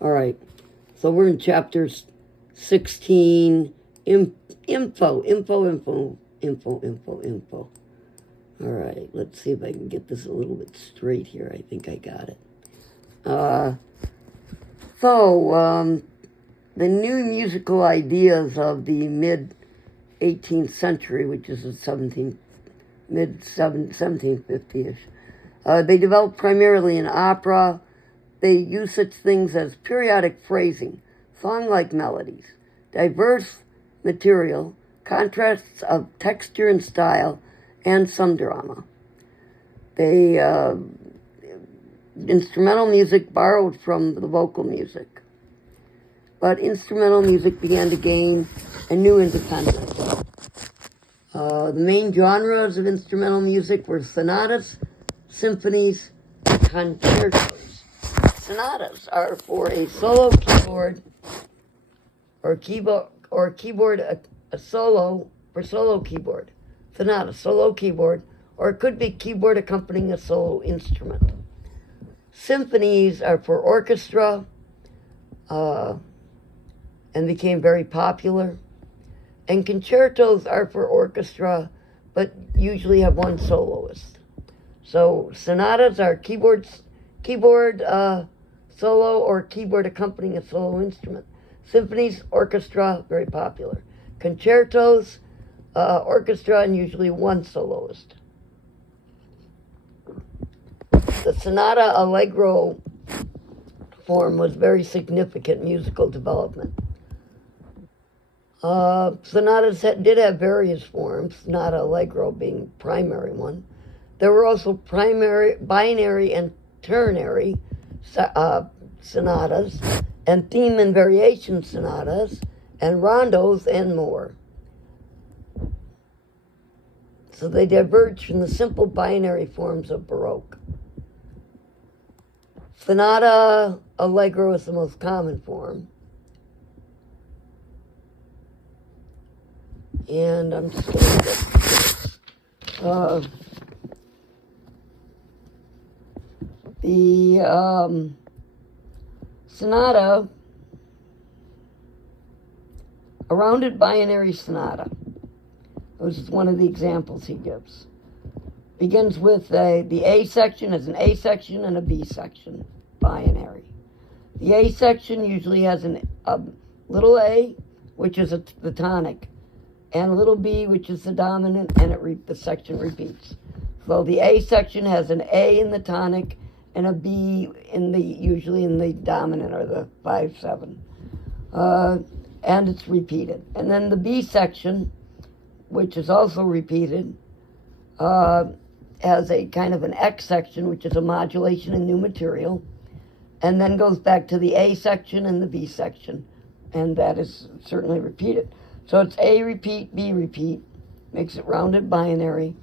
All right. So we're in chapter 16, info. All right, let's see if I can get this a little bit straight here. I think I got it. The new musical ideas of the mid-18th century, which is the mid-1750s, they developed primarily in opera. They use such things as periodic phrasing, song-like melodies, diverse material, contrasts of texture and style, and some drama. Instrumental music borrowed from the vocal music, but instrumental music began to gain a new independence. The main genres of instrumental music were sonatas, symphonies, and concertos. Sonatas are for a solo keyboard a solo keyboard. Sonata, solo keyboard, or it could be keyboard accompanying a solo instrument. Symphonies are for orchestra and became very popular. And concertos are for orchestra, but usually have one soloist. So sonatas are keyboard solo or keyboard accompanying a solo instrument. Symphonies, orchestra, very popular. Concertos, orchestra, and usually one soloist. The sonata allegro form was very significant musical development. Sonatas did have various forms, sonata allegro being primary one. There were also binary and ternary sonatas, and theme and variation sonatas, and rondos, and more. So they diverged from the simple binary forms of Baroque. Sonata allegro is the most common form. And I'm just going to get the sonata, a rounded binary sonata. This is one of the examples he gives. Begins with the A section as an A section and a B section, binary. The A section usually has a little a, which is the tonic, and a little b, which is the dominant, and the section repeats. So the A section has an A in the tonic and a B usually in the dominant, or the 5/7, and it's repeated. And then the B section, which is also repeated, has a kind of an X section, which is a modulation in new material, and then goes back to the A section and the B section, and that is certainly repeated. So it's A repeat, B repeat, makes it rounded binary.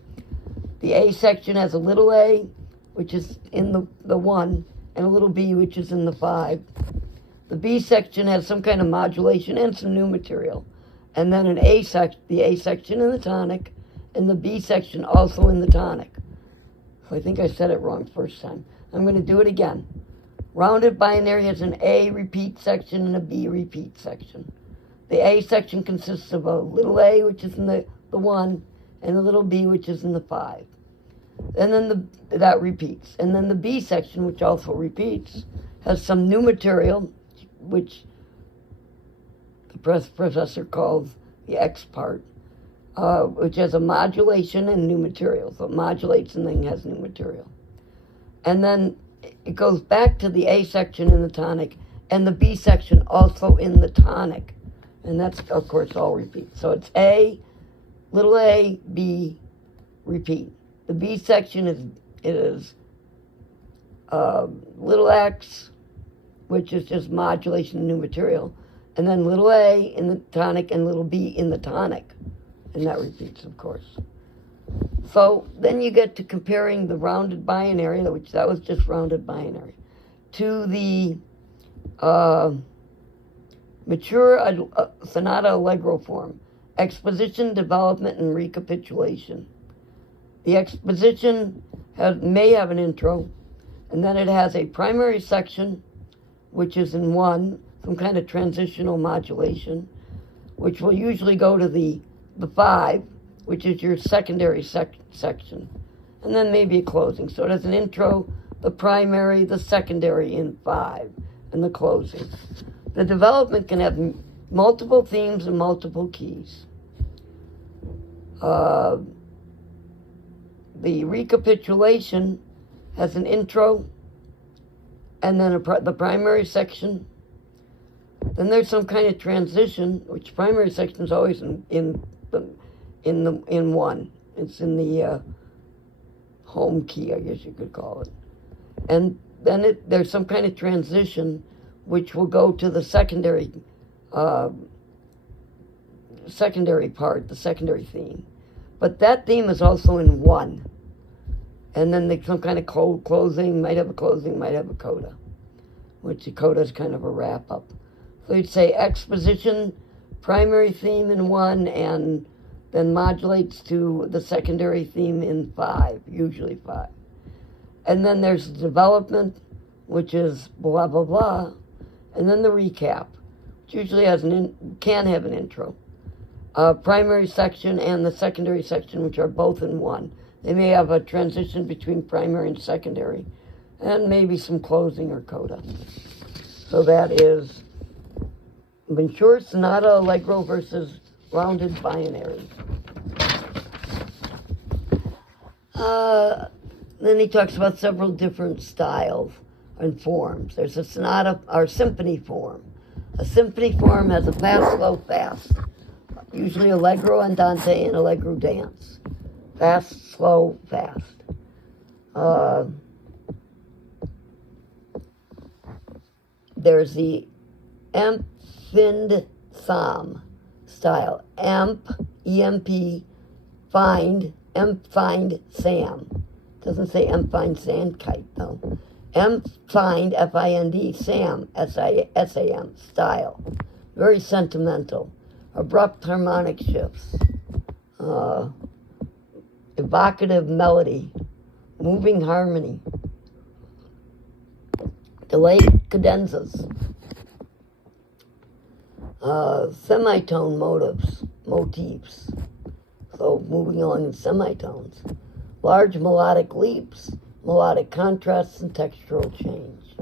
The A section has a little a, which is in the 1, and a little b, which is in the 5. The B section has some kind of modulation and some new material. And then the A section in the tonic, and the B section also in the tonic. So I think I said it wrong first time. I'm going to do it again. Rounded binary has an A repeat section and a B repeat section. The A section consists of a little a, which is in the 1, and a little b, which is in the 5. And then that repeats. And then the B section, which also repeats, has some new material, which the professor calls the X part, which has a modulation and new material. So it modulates and then has new material. And then it goes back to the A section in the tonic, and the B section also in the tonic. And that's, of course, all repeat. So it's A, little a, B, repeat. The B section is little x, which is just modulation of new material, and then little a in the tonic and little b in the tonic, and that repeats, of course. So then you get to comparing the rounded binary, which that was just rounded binary, to the mature sonata allegro form, exposition, development, and recapitulation. The exposition may have an intro, and then it has a primary section, which is in 1, some kind of transitional modulation, which will usually go to the 5, which is your secondary section, and then maybe a closing. So it has an intro, the primary, the secondary in 5, and the closing. The development can have multiple themes and multiple keys. The recapitulation has an intro, and then the primary section. Then there's some kind of transition, which primary section is always in 1. It's in the home key, I guess you could call it. And then there's some kind of transition, which will go to the secondary part, the secondary theme. But that theme is also in 1. And then there's some kind of closing, might have a closing, might have a coda, which the coda is kind of a wrap-up. So you'd say exposition, primary theme in 1, and then modulates to the secondary theme in 5, usually 5. And then there's development, which is blah, blah, blah, and then the recap, which usually can have an intro. Primary section and the secondary section, which are both in 1. They may have a transition between primary and secondary, and maybe some closing or coda. So that is mature sonata allegro versus rounded binary. Then he talks about several different styles and forms. There's a sonata or symphony form. A symphony form has a fast, slow, fast. Usually allegro andante and allegro dance. Fast, slow, fast. There's the Empfindsam style. E-M-P, find, Empfind Sam. Doesn't say Empfind Sandkite, though. Empfind, F-I-N-D, Sam, S-A-M, style. Very sentimental. Abrupt harmonic shifts. Evocative melody. Moving harmony. Delayed cadenzas. Semitone motifs. So moving along in semitones. Large melodic leaps, melodic contrasts, and textural change.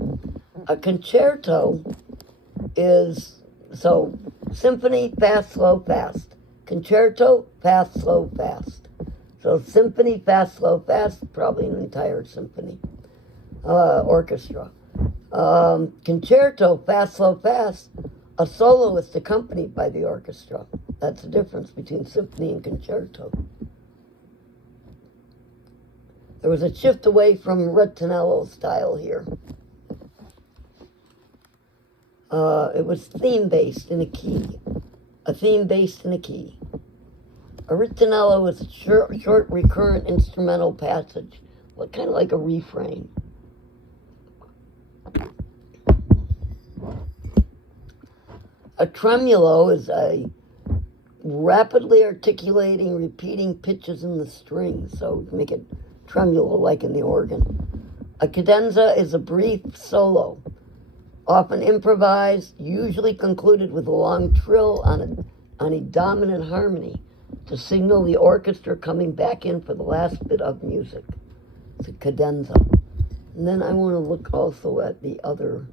A concerto is, so symphony, fast, slow, fast. Concerto, fast, slow, fast. So symphony, fast, slow, fast, probably an entire symphony. Orchestra. Concerto, fast, slow, fast, a soloist accompanied by the orchestra. That's the difference between symphony and concerto. There was a shift away from Ritornello style here. It was theme-based in a key. A theme based in a key. A ritornello is a short recurrent instrumental passage, kind of like a refrain. A tremulo is a rapidly articulating, repeating pitches in the strings, so you can make it tremulo like in the organ. A cadenza is a brief solo, often improvised, usually concluded with a long trill on a dominant harmony to signal the orchestra coming back in for the last bit of music. It's a cadenza. And then I want to look also at the other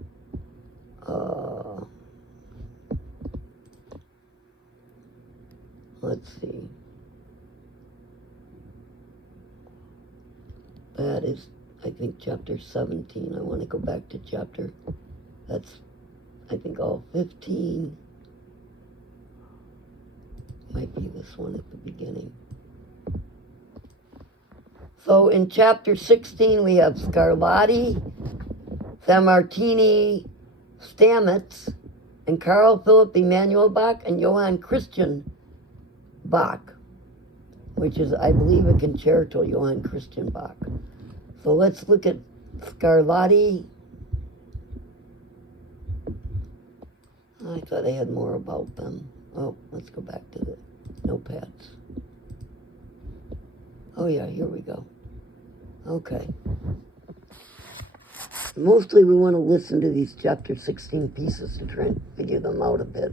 let's see. That is, I think, chapter 17. I want to go back to chapter, that's, I think, all 15. Might be this one at the beginning. So in chapter 16, we have Scarlatti, Sammartini, Stamitz, and Carl Philipp Emanuel Bach, and Johann Christian Bach, which is, I believe, a concerto, Johann Christian Bach. So let's look at Scarlatti. I thought I had more about them. Oh, let's go back to the notepads. Oh yeah, here we go. Okay. Mostly we want to listen to these chapter 16 pieces to try and figure them out a bit.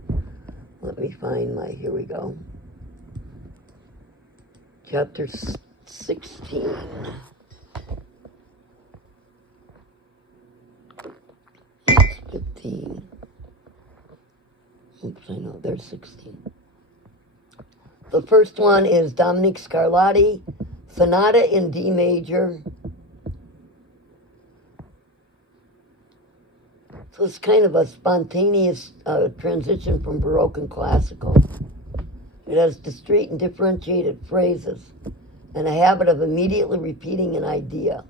Let me find my, here we go. Chapter 16. It's 15. Oops, I know, there's 16. The first one is Dominic Scarlatti, Sonata in D major. So it's kind of a spontaneous transition from Baroque and classical. It has discrete and differentiated phrases and a habit of immediately repeating an idea.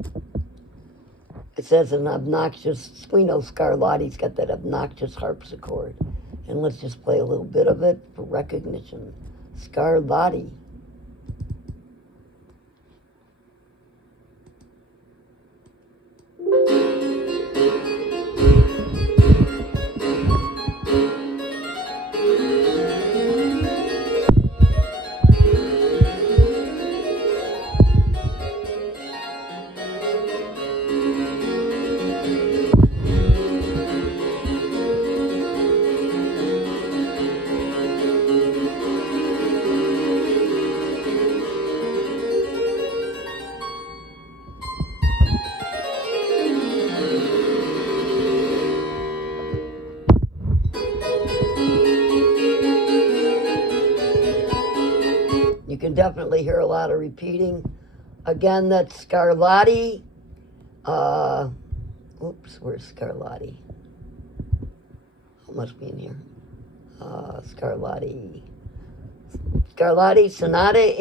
It says an obnoxious, we know Scarlatti's got that obnoxious harpsichord. And let's just play a little bit of it for recognition. Scarlatti. You can definitely hear a lot of repeating. Again, that's Scarlatti. Oops, where's Scarlatti? It must be in here. Scarlatti. Scarlatti, Sonata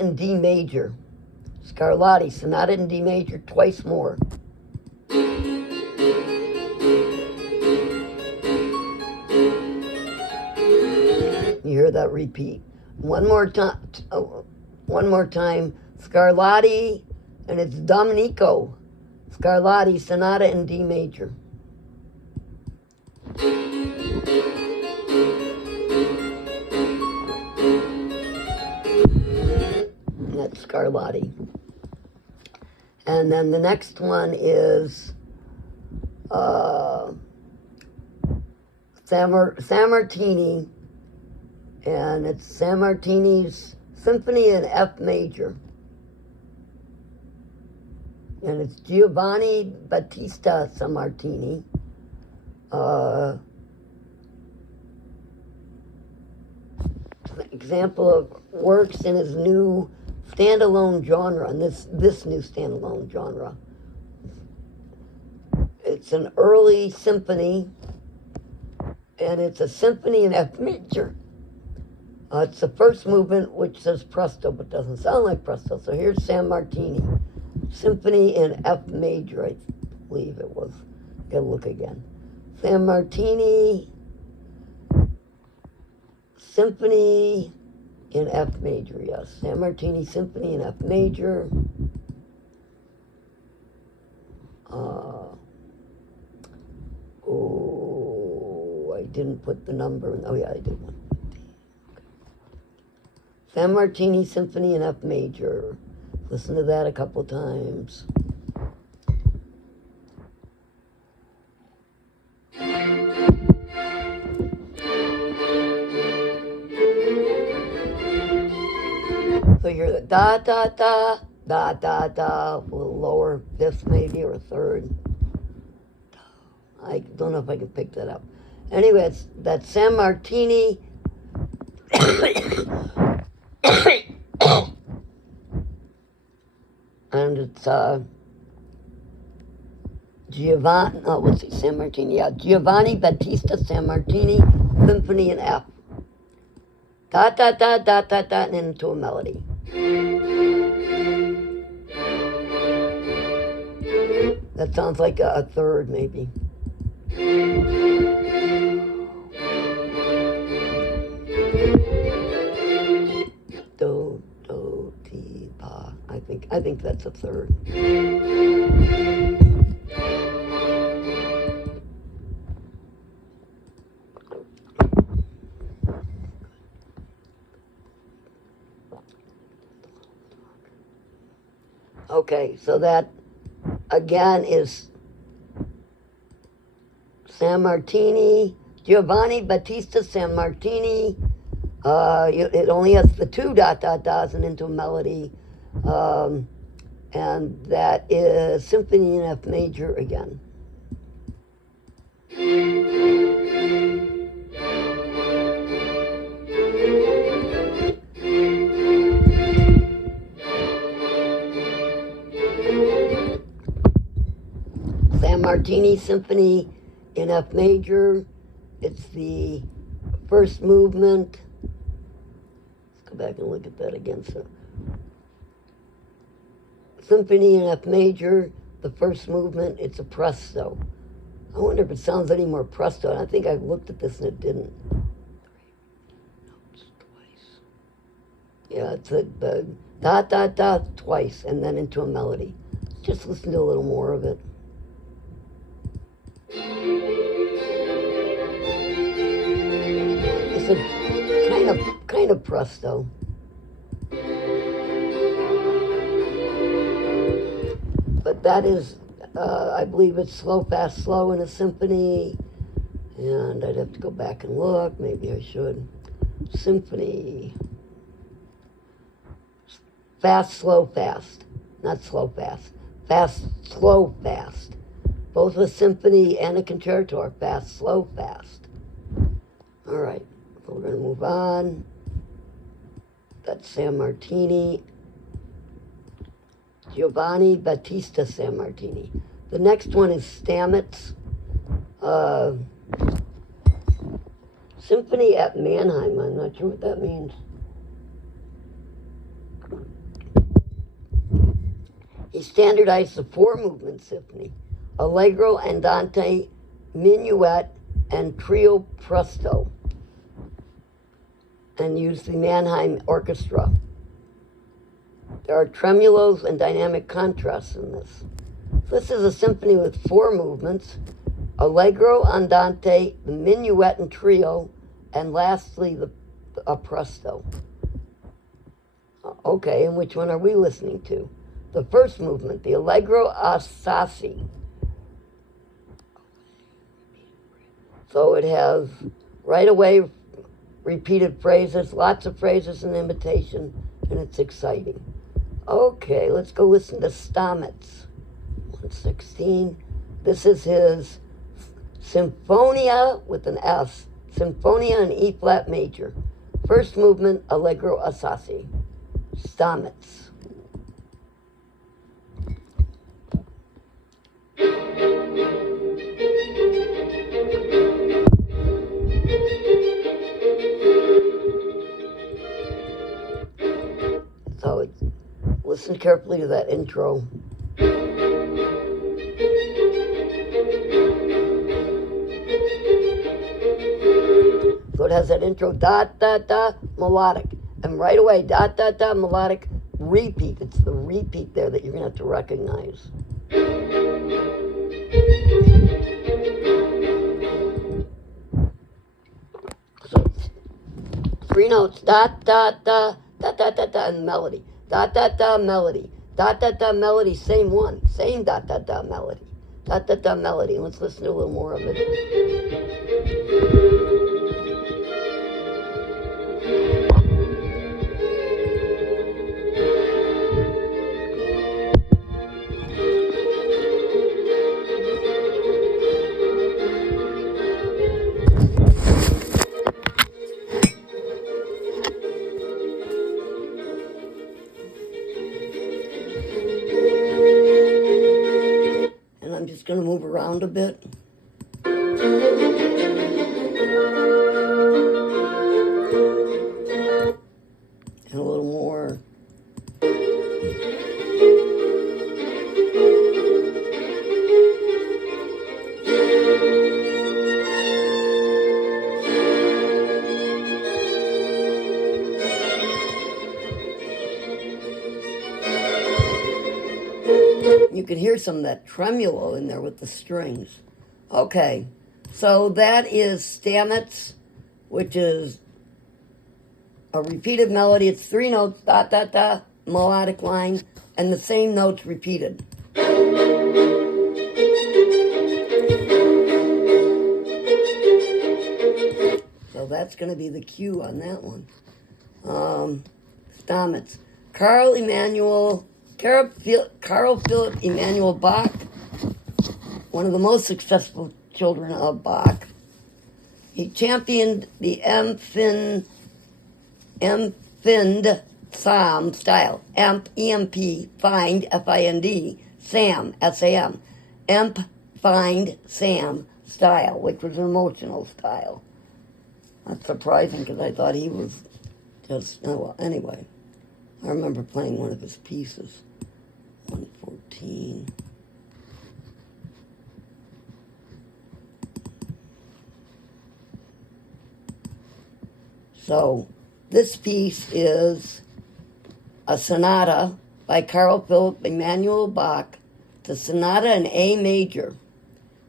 in D major. Scarlatti, Sonata in D major, twice more. You hear that repeat. One more time. Scarlatti, and it's Domenico. Scarlatti, Sonata in D major. And that's Scarlatti. And then the next one is Sammartini. And it's Sammartini's Symphony in F major. And it's Giovanni Battista Sammartini. Example of works in his new standalone genre, and this new standalone genre. It's an early symphony, and it's a symphony in F major. It's the first movement, which says presto, but doesn't sound like presto. So here's Sammartini, Symphony in F major, I believe it was. Gotta look again. Sammartini, Symphony in F major, yes. Sammartini, Symphony in F major. I didn't put the number in. Oh, yeah, I did one. Sammartini Symphony in F major. Listen to that a couple times. So you're the da da da da da da, a little lower fifth maybe or third. I don't know if I can pick that up. Anyway, that's Sammartini. And it's Giovanni, oh, let's see, Sammartini, yeah, Giovanni Battista Sammartini, Symphony in F. Da da da da da da, and into a melody. That sounds like a third, maybe. Do, do, ti, pa. I think that's a third. Okay, so that again is Sammartini, Giovanni Battista Sammartini. It only has the two dot dot dots and into a melody. And that is Symphony in F major again. Sammartini Symphony in F major. It's the first movement. Let's go back and look at that again. So, Symphony in F major, the first movement, it's a presto. I wonder if it sounds any more presto. I think I looked at this and it didn't. Yeah, it's the dot dot dot twice and then into a melody. Just listen to a little more of it. It's a kind of presto. But that is, I believe it's slow, fast, slow in a symphony. And I'd have to go back and look. Maybe I should. Symphony. Fast, slow, fast. Not slow, fast. Fast, slow, fast. Both a symphony and a concerto are fast, slow, fast. All right. So we're going to move on. That's Sammartini. Giovanni Battista Sammartini. The next one is Stamitz. Symphony at Mannheim. I'm not sure what that means. He standardized the four-movement symphony, Allegro, Andante, Minuet, and Trio Presto, and used the Mannheim Orchestra. There are tremulos and dynamic contrasts in this. This is a symphony with four movements, Allegro, Andante, the Minuet and Trio, and lastly a Presto. Okay, and which one are we listening to? The first movement, the Allegro Assai. So it has right away repeated phrases, lots of phrases in imitation, and it's exciting. Okay, let's go listen to Stamitz. 116. This is his Sinfonia with an S. Sinfonia in E flat major. First movement, Allegro Assai. Stamitz. So listen carefully to that intro. So it has that intro, dot, dot, dot, melodic. And right away, dot, dot, dot, melodic, repeat. It's the repeat there that you're going to have to recognize. So three notes, dot, dot, dot, dot, dot, dot, dot, and melody. Dot, dot, dot, melody. Dot, dot, dot, melody, same one. Same dot, dot, dot, melody. Dot, dot, dot, melody. Let's listen to a little more of it. I'm just going to move around a bit. And a little more. You can hear some of that tremolo in there with the strings. Okay, so that is Stamitz, which is a repeated melody. It's three notes, dot, dot, dot, melodic line, and the same notes repeated. So that's going to be the cue on that one. Stamets. Carl Philipp Emanuel Bach, one of the most successful children of Bach. He championed the Empfind Sam style. Emp, E-M-P, find, F-I-N-D, Sam, S-A-M. Emp, find, Sam style, which was an emotional style. That's surprising because I thought he was just, oh well, anyway. I remember playing one of his pieces. 114. So, this piece is a sonata by Carl Philipp Emanuel Bach. It's a sonata in A major.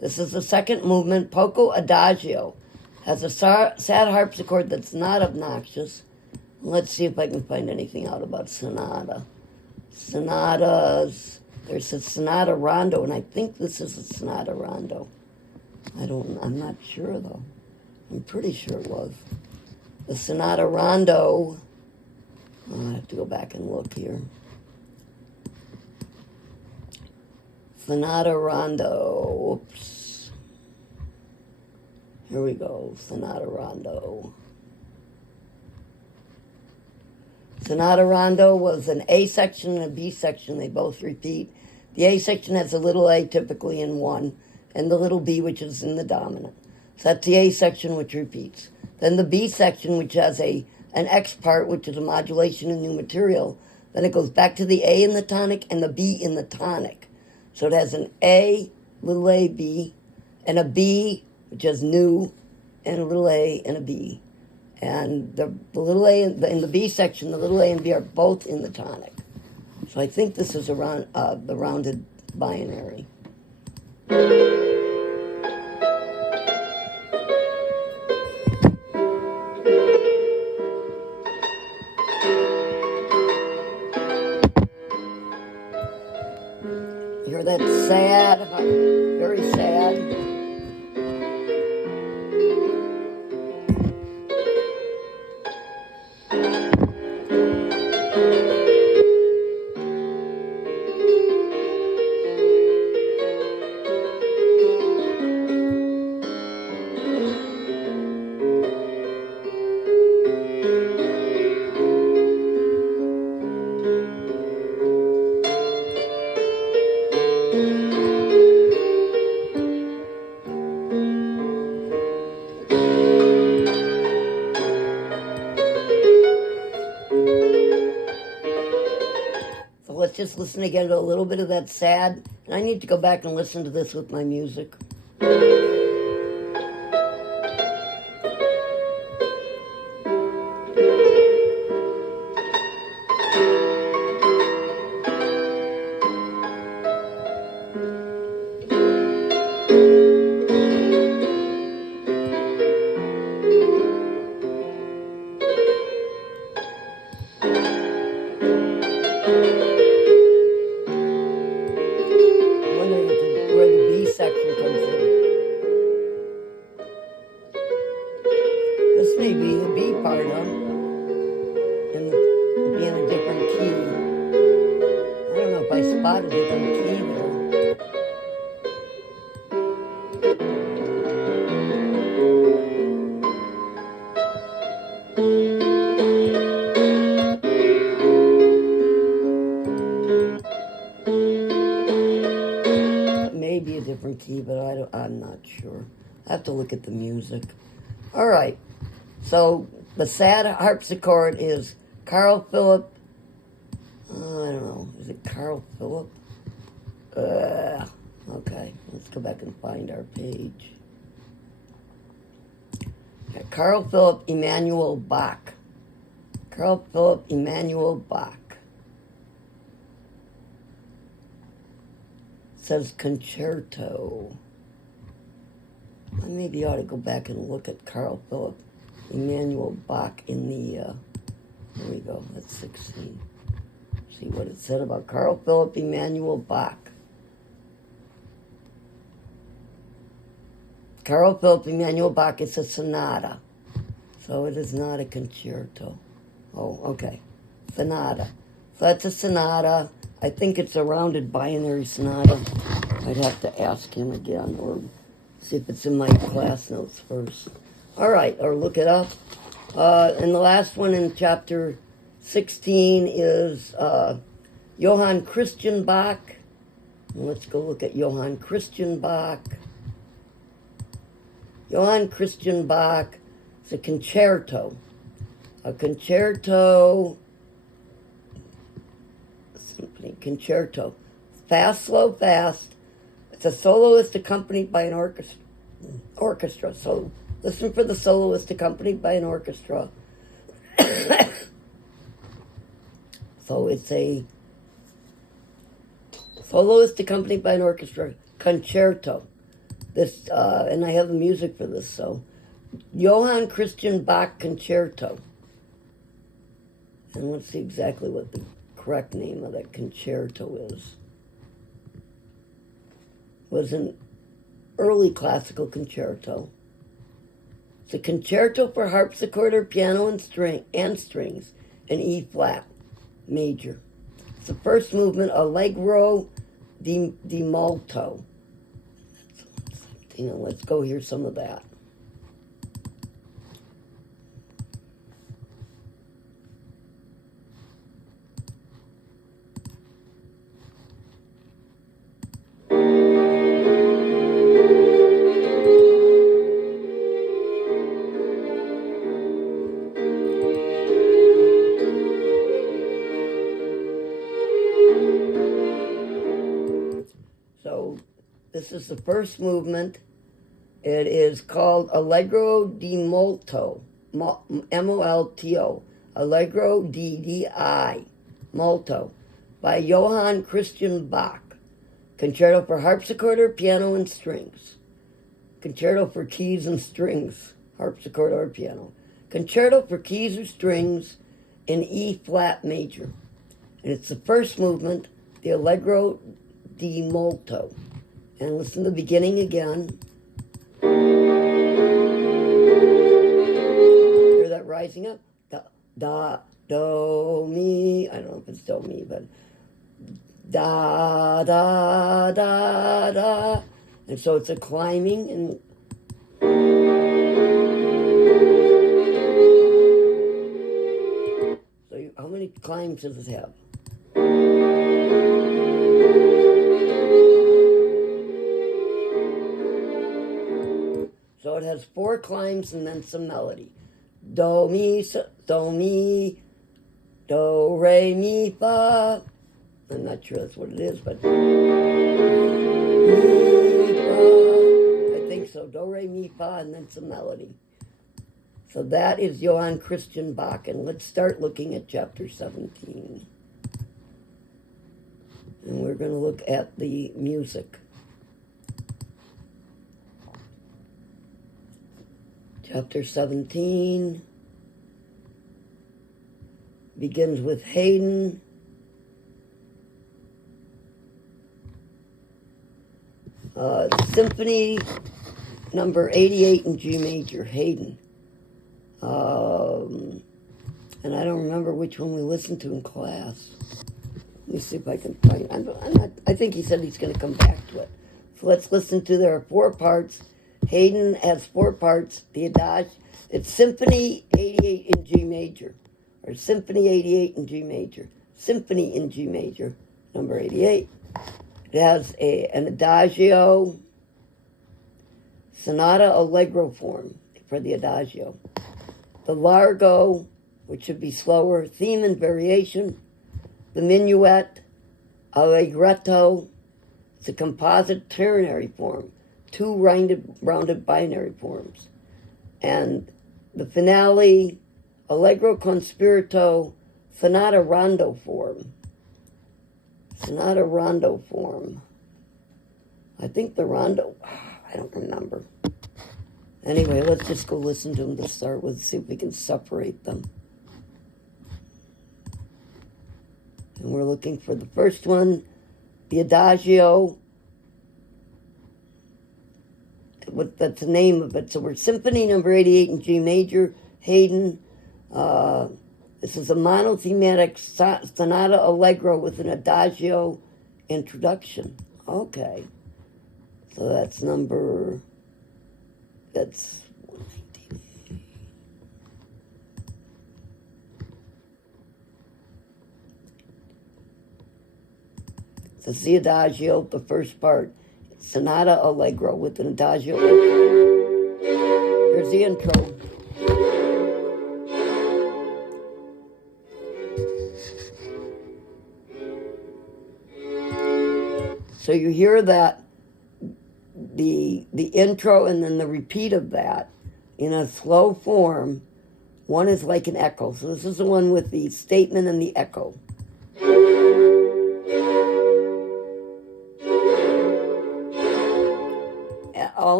This is the second movement, Poco Adagio. Has a sad harpsichord that's not obnoxious. Let's see if I can find anything out about sonata. Sonatas, there's a sonata rondo, and I think this is a sonata rondo. I'm not sure though. I'm pretty sure it was. The sonata rondo, I have to go back and look here. Sonata rondo, oops. Here we go, sonata rondo. Sonata rondo was an A section and a B section. They both repeat. The A section has a little a typically in one, and the little b which is in the dominant. So that's the A section which repeats. Then the B section which has an X part which is a modulation in new material. Then it goes back to the A in the tonic and the B in the tonic. So it has an A, little a, B, and a B which has new, and a little a and a B. And the little a in the B section, the little a and B are both in the tonic. So I think this is around the rounded binary. You hear that sad, very sad. Let's just listen again to a little bit of that sad. And I need to go back and listen to this with my music. This may be the B part, huh? And it'd be in a different key. I don't know if I spot a different key there. It may be a different key, but I'm not sure. I have to look at the music. All right. So the sad harpsichord is Carl Philipp. I don't know. Is it Carl Philipp? Okay, let's go back and find our page. Yeah, Carl Philipp Emanuel Bach. Carl Philipp Emanuel Bach. It says concerto. I maybe ought to go back and look at Carl Philipp Emanuel Bach in the, here we go, that's 16. See what it said about Carl Philipp Emanuel Bach. Carl Philipp Emanuel Bach is a sonata. So it is not a concerto. Oh, okay. Sonata. So that's a sonata. I think it's a rounded binary sonata. I'd have to ask him again or see if it's in my class notes first. All right, or look it up. And the last one in chapter 16 is Johann Christian Bach. And let's go look at Johann Christian Bach. Johann Christian Bach is a concerto. A concerto, symphony, concerto. Fast, slow, fast. It's a soloist accompanied by an orchestra. So listen for the soloist accompanied by an orchestra. So it's a soloist accompanied by an orchestra concerto. This and I have the music for this. So Johann Christian Bach concerto. And let's see exactly what the correct name of that concerto is. It was an early classical concerto. It's a concerto for harpsichord or piano and strings in E flat major. It's the first movement, Allegro di molto. Let's go hear some of that. So this is the first movement. It is called Allegro di molto, M-O-L-T-O, Allegro di molto, by Johann Christian Bach. Concerto for harpsichord or piano and strings. Concerto for keys and strings, harpsichord or piano. Concerto for keys or strings in E flat major. And it's the first movement, the Allegro di molto. And listen to the beginning again. Hear that rising up? Do, mi. I don't know if it's do, mi, but da, da, da, da. And so it's a climbing and so how many climbs does it have? So it has 4 climbs and then some melody. Do, mi, do, re, mi, fa. I'm not sure that's what it is, but mi, fa. I think so. Do, re, mi, fa, and then some melody. So that is Johann Christian Bach. And let's start looking at chapter 17. And we're going to look at the music. Chapter 17 begins with Haydn. Symphony number 88 in G major, Haydn. And I don't remember which one we listened to in class. Let me see if I can find it. I think he said he's going to come back to it. So let's listen to, there are 4 parts. Haydn has 4 parts. The Adagio, it's Symphony 88 in G major, or Symphony 88 in G major. Symphony in G major, number 88. It has an Adagio, Sonata Allegro form for the Adagio. The Largo, which should be slower, theme and variation. The Minuet, Allegretto. It's a composite ternary form. 2 rounded binary forms. And the finale, Allegro con spirito, sonata rondo form. Sonata rondo form. I think the rondo, I don't remember. Anyway, let's just go listen to them to start with, see if we can separate them. And we're looking for the first one, the Adagio. That's the name of it. So we're Symphony number 88 in G major, Haydn. This is a monothematic sonata allegro with an adagio introduction. Okay. So that's 119. So it's the adagio, the first part. Sonata allegro with an adagio. Here's the intro. So you hear that, the intro and then the repeat of that in a slow form. One is like an echo. So this is the one with the statement and the echo.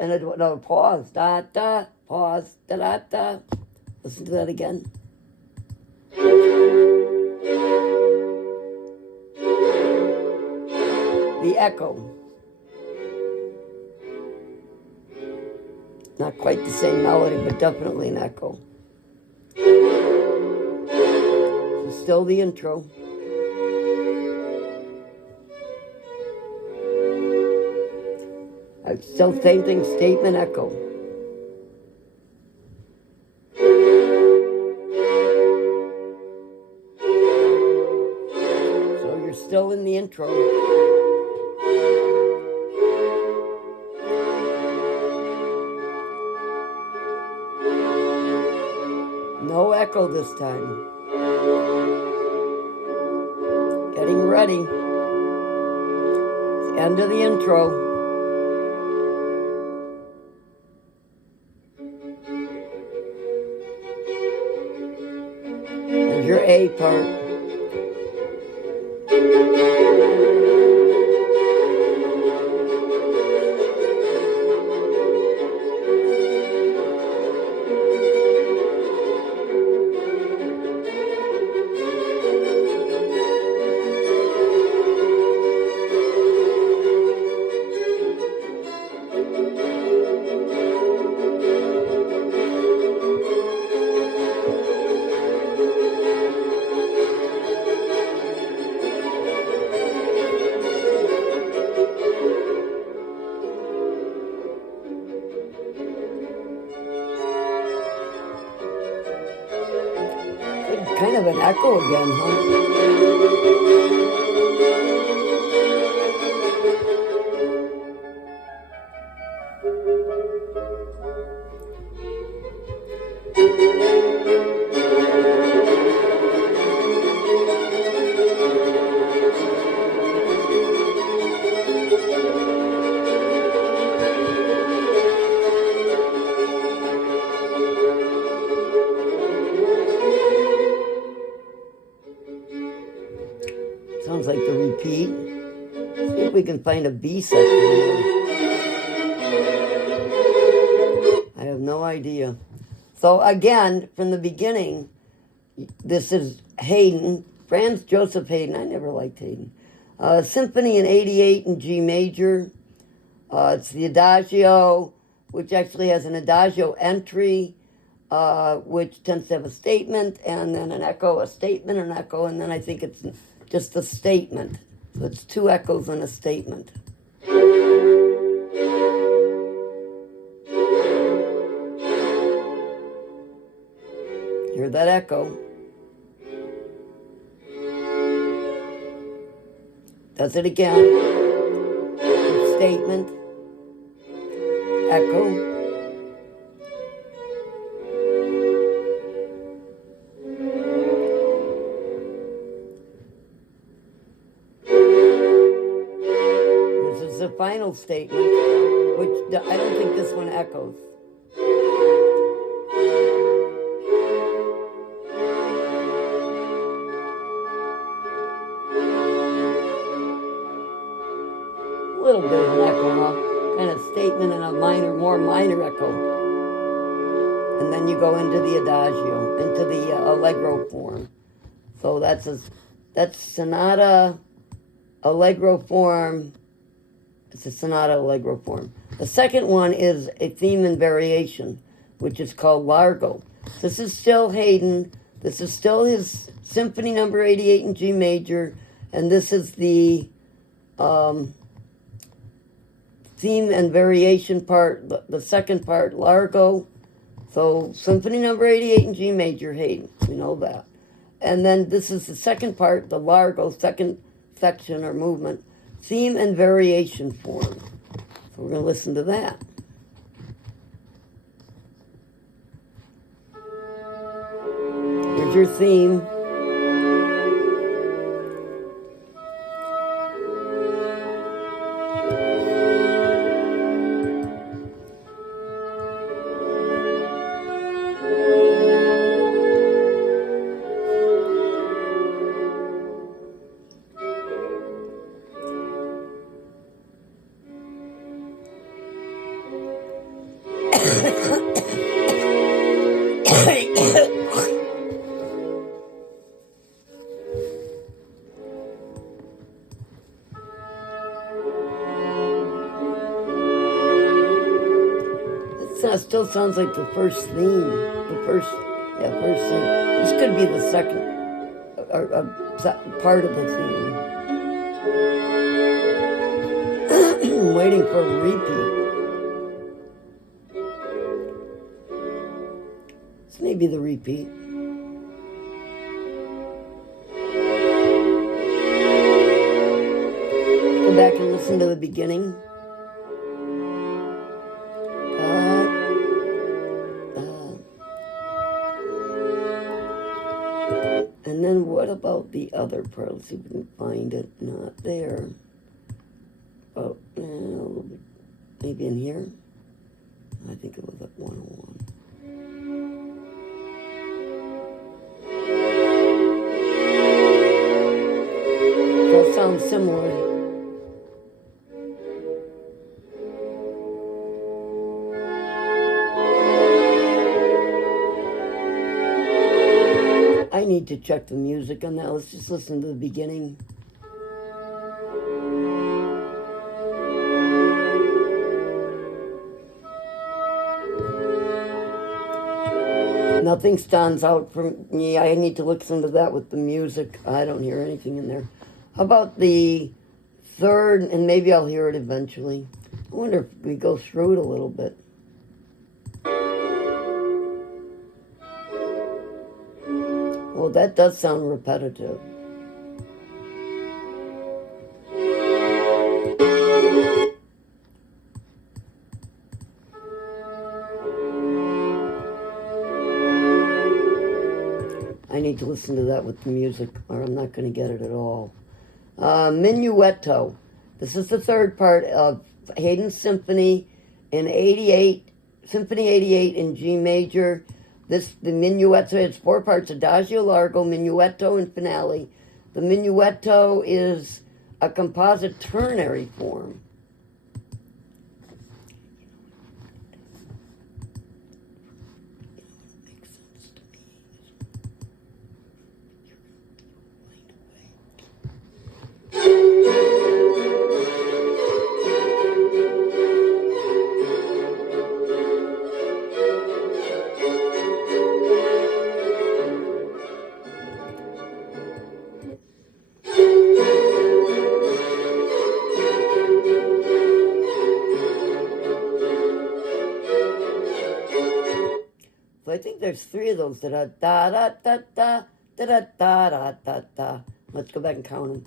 And a pause. Da, da, pause. Da, da, da. Listen to that again. The echo. Not quite the same melody, but definitely an echo. So still the intro. Still same thing, statement, echo. So you're still in the intro. No echo this time. Getting ready. It's the end of the intro. There's your A part. Kind of an echo again, huh? Sounds like the repeat. See if we can find a B section here. I have no idea. So again, from the beginning, this is Haydn, Franz Joseph Haydn. I never liked Haydn. Symphony in 88 in G major. It's the adagio, which actually has an adagio entry, which tends to have a statement, and then an echo, a statement, an echo, and then I think it's just a statement. So it's two echoes and a statement. Hear that echo. Does it again. Statement. Echo. The final statement, which I don't think this one echoes. A little bit of an echo, huh? Kind of statement and a more minor echo. And then you go into the adagio, into the allegro form. So that's sonata, allegro form. It's a sonata allegro form. The second one is a theme and variation, which is called largo. This is still Haydn. This is still his Symphony Number 88 in G major, and this is the theme and variation part, the second part, Largo. So Symphony Number 88 in G major, Haydn. We know that. And then this is the second part, the Largo, second section or movement, theme and variation form. So we're going to listen to that. Here's your theme. It still sounds like the first theme. First theme. This could be the second part of the theme. I'm waiting for a repeat. This may be the repeat. Go back and listen to the beginning. And then what about the other part? Let's see if we can find it. Not there. Oh, a little bit. Maybe in here? I think it was at 101. That sounds similar. I need to check the music on that. Let's just listen to the beginning. Nothing stands out for me. I need to listen to that with the music. I don't hear anything in there. How about the third, and maybe I'll hear it eventually. I wonder if we go through it a little bit. Well, that does sound repetitive. I need to listen to that with the music, or I'm not going to get it at all. Minuetto. This is the third part of Haydn's Symphony in 88, Symphony 88 in G major. The minuetto, it's four parts: Adagio, Largo, Minuetto, and Finale. The minuetto is a composite ternary form. So I think there's three of those. Da da da da da da da da da da da. Let's go back and count them.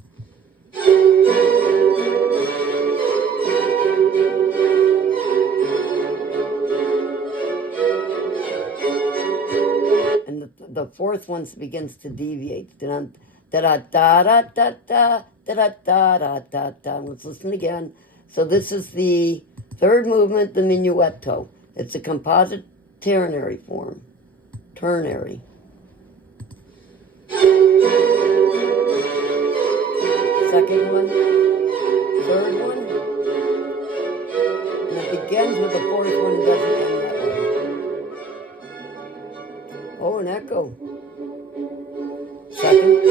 And the fourth one begins to deviate. Da da da da da da da da da da da. Let's listen again. So this is the third movement, the minuetto. It's a composite ternary form. Ternary. Second one. Third one. And it begins with the fourth one and doesn't end that way. Oh, an echo. Second.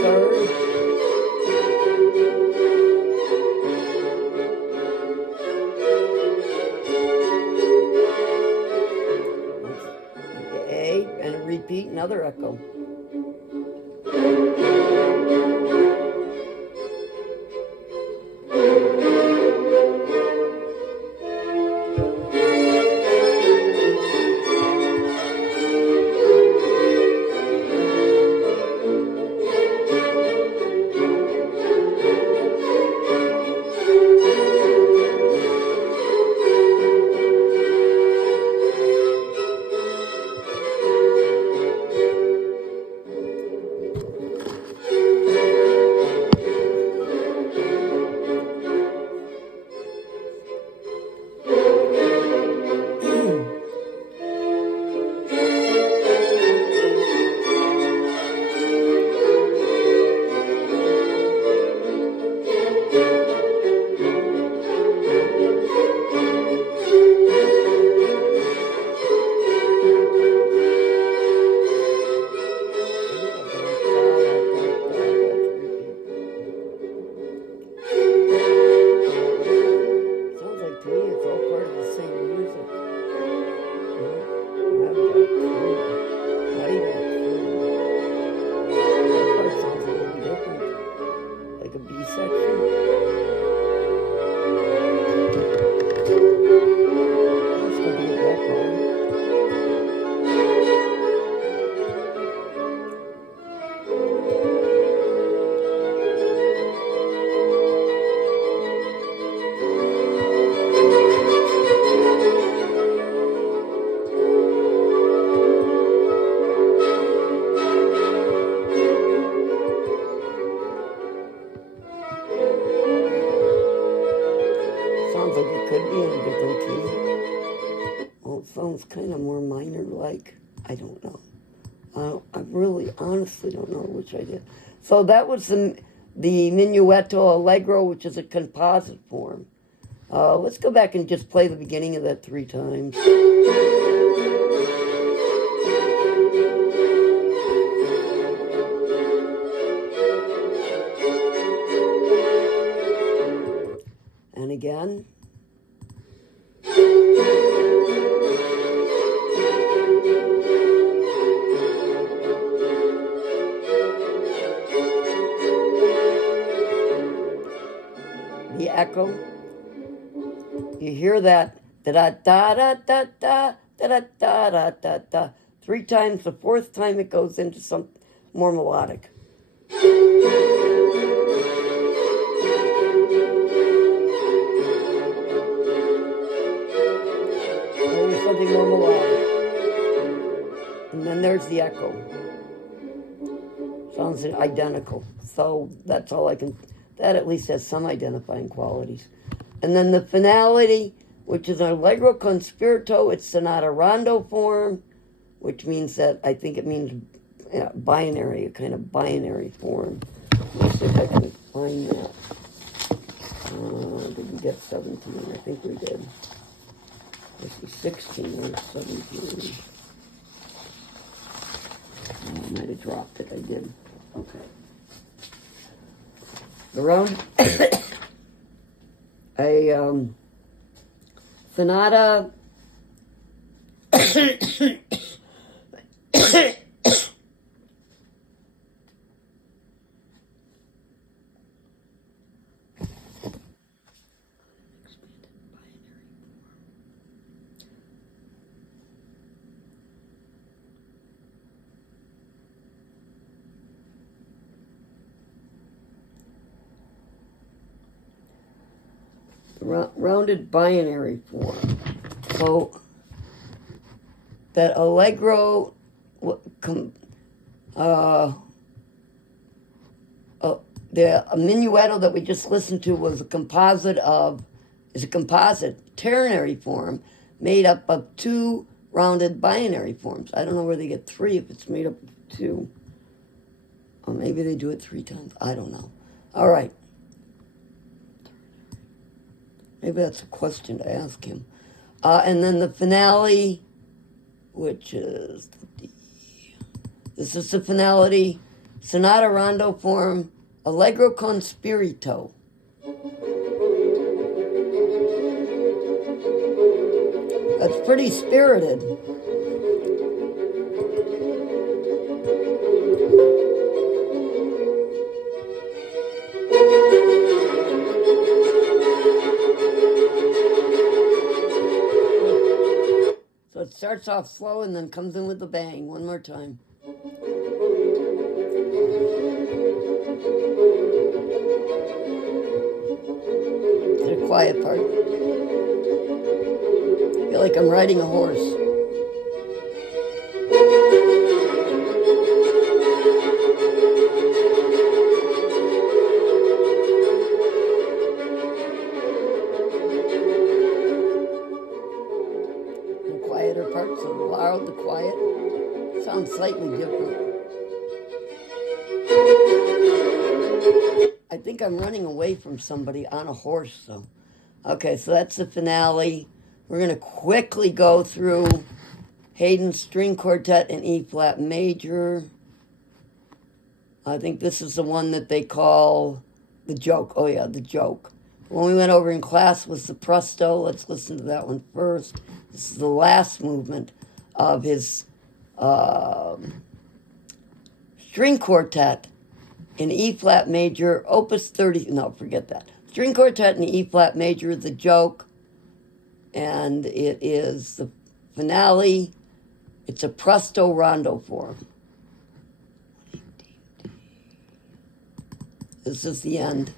Third. A, repeat, another echo. Sounds like it could be in a different key. Well, it sounds kind of more minor-like. I don't know. I really, honestly don't know which I did. So that was the Minuetto Allegro, which is a composite form. Let's go back and just play the beginning of that 3 times. And again. The echo. You hear that da da da da da da da da da da da 3 times. The 4th time it goes into some more melodic. Something more melodic. And then there's the echo. Sounds identical. So that's all I can... That at least has some identifying qualities. And then the finality, which is an Allegro con spirito, it's sonata rondo form, which means that, I think it means binary, a kind of binary form. Let's see if I can find that. Did we get 17? I think we did. This is 16 or 17. I might have dropped it. I did. Okay. The round... a sonata... rounded binary form. So that Allegro, the minuetto that we just listened to was a composite ternary form made up of 2 rounded binary forms. I don't know where they get 3 if it's made up of 2. Or maybe they do it 3 times. I don't know. All right. Maybe that's a question to ask him. And then the finale, which is the D. This is the finality, sonata rondo form, Allegro con spirito. That's pretty spirited. starts off slow and then comes in with a bang. One more time. The quiet part. I feel like I'm riding a horse. The quieter parts, so the loud, the quiet, sounds slightly different. I think I'm running away from somebody on a horse, so. Okay, so that's the finale. We're going to quickly go through Haydn's String Quartet in E-flat major. I think this is the one that they call the joke. Oh yeah, the joke. When we went over in class was the Presto. Let's listen to that one first. This is the last movement of his string quartet in E-flat major, opus 30. No, forget that. String quartet in E-flat major, the joke. And it is the finale. It's a Presto rondo form. This is the end.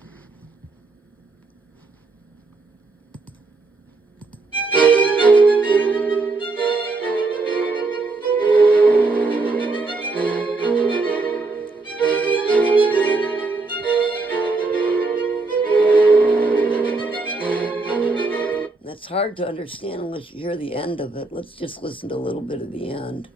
That's hard to understand unless you hear the end of it. Let's just listen to a little bit of the end.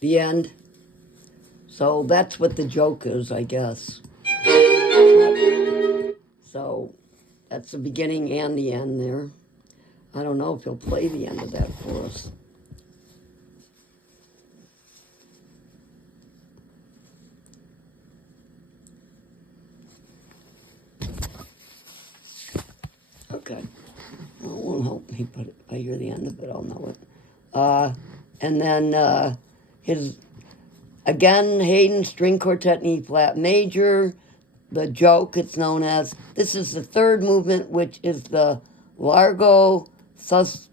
The end. So that's what the joke is, I guess. So that's the beginning and the end there. I don't know if he'll play the end of that for us. Okay. Well, it won't help me, but if I hear the end of it, I'll know it. And then his, again, Haydn String Quartet in E-flat major, the joke it's known as. This is the third movement, which is the Largo Sostenuto.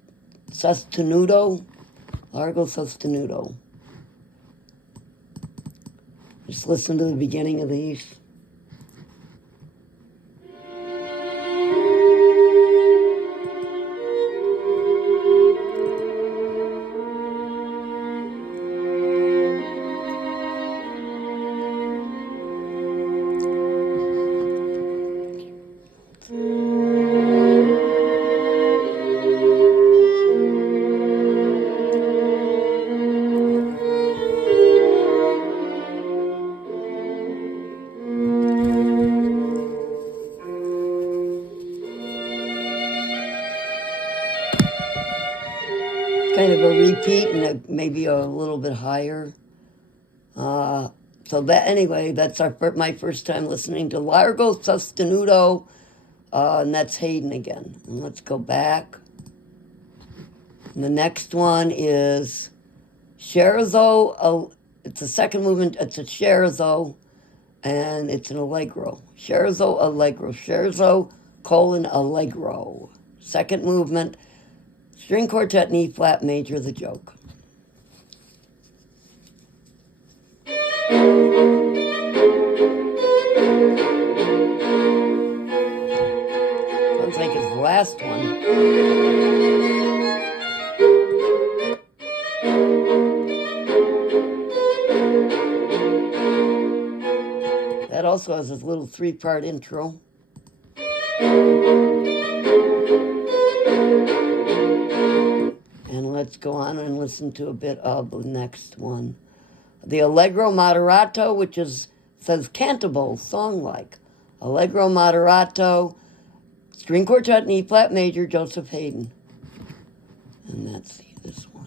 Largo Sostenuto. Just listen to the beginning of these. Kind of a repeat and maybe a little bit higher. So that anyway, that's my first time listening to Largo Sostenuto, and that's Haydn again. And let's go back. And the next one is Scherzo. It's a second movement. It's a Scherzo, and it's an Allegro. Scherzo Allegro. Scherzo colon Allegro. Second movement. String quartet in E-flat major, the joke. Sounds like his last one. That also has his little 3-part intro. let's go on and listen to a bit of the next one. The Allegro Moderato, which says cantable, song-like. Allegro Moderato, string quartet in E-flat major, Joseph Haydn. And that's this one.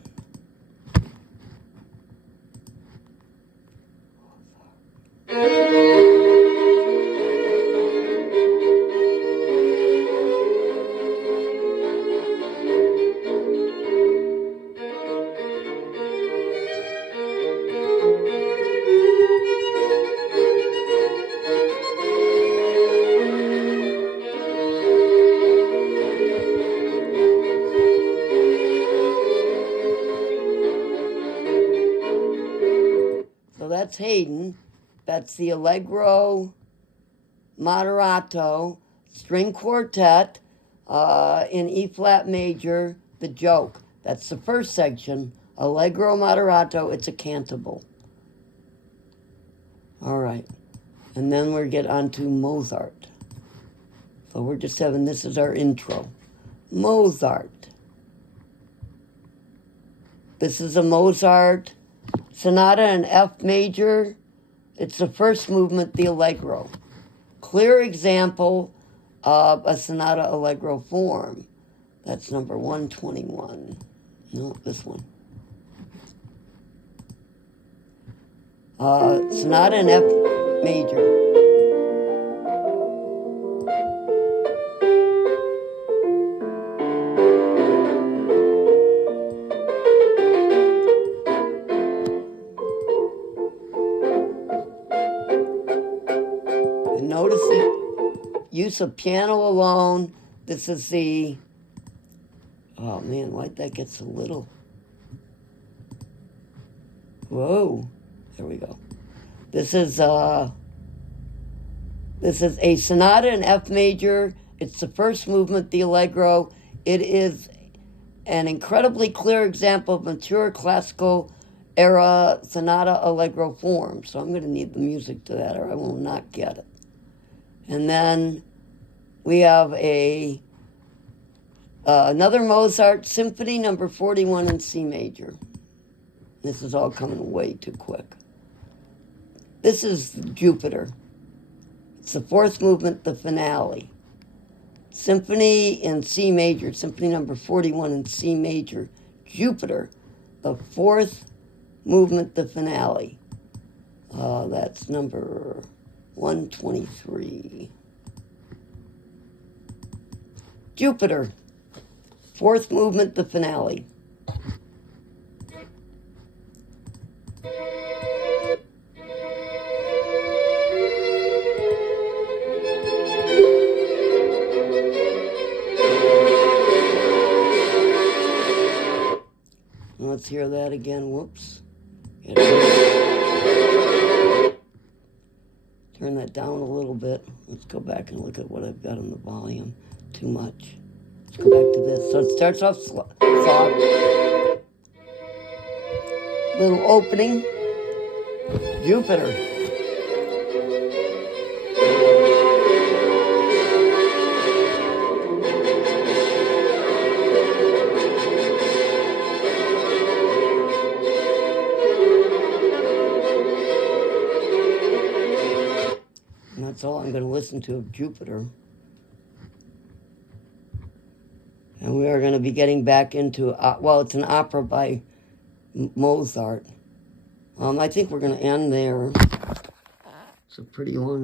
So that's Haydn. That's the Allegro Moderato string quartet in E-flat major, the joke. That's the first section. Allegro Moderato, it's a cantable. All right. And then we'll get on to Mozart. So we're just having, this is our intro. Mozart. This is a Mozart sonata in F major. It's the first movement, the Allegro. Clear example of a sonata Allegro form. That's number 121. No, this one. Sonata in F major. And notice the use of piano alone. This is the, oh man, why'd that get so little? Whoa, there we go. This is a sonata in F major. It's the first movement, the Allegro. It is an incredibly clear example of mature classical era sonata Allegro form. So I'm going to need the music to that or I will not get it. And then we have another Mozart Symphony number 41 in C major. This is all coming way too quick. This is Jupiter. It's the fourth movement, the finale. Symphony in C major, symphony number 41 in C major. Jupiter, the fourth movement, the finale. That's number 123. Jupiter, fourth movement, the finale. Let's hear that again. Whoops. Turn that down a little bit. Let's go back and look at what I've got on the volume. Too much. Let's go back to this. So it starts off soft. Little opening. Jupiter. And that's all I'm going to listen to of Jupiter. And we are going to be getting back into, well, it's an opera by Mozart. I think we're going to end there. It's a pretty long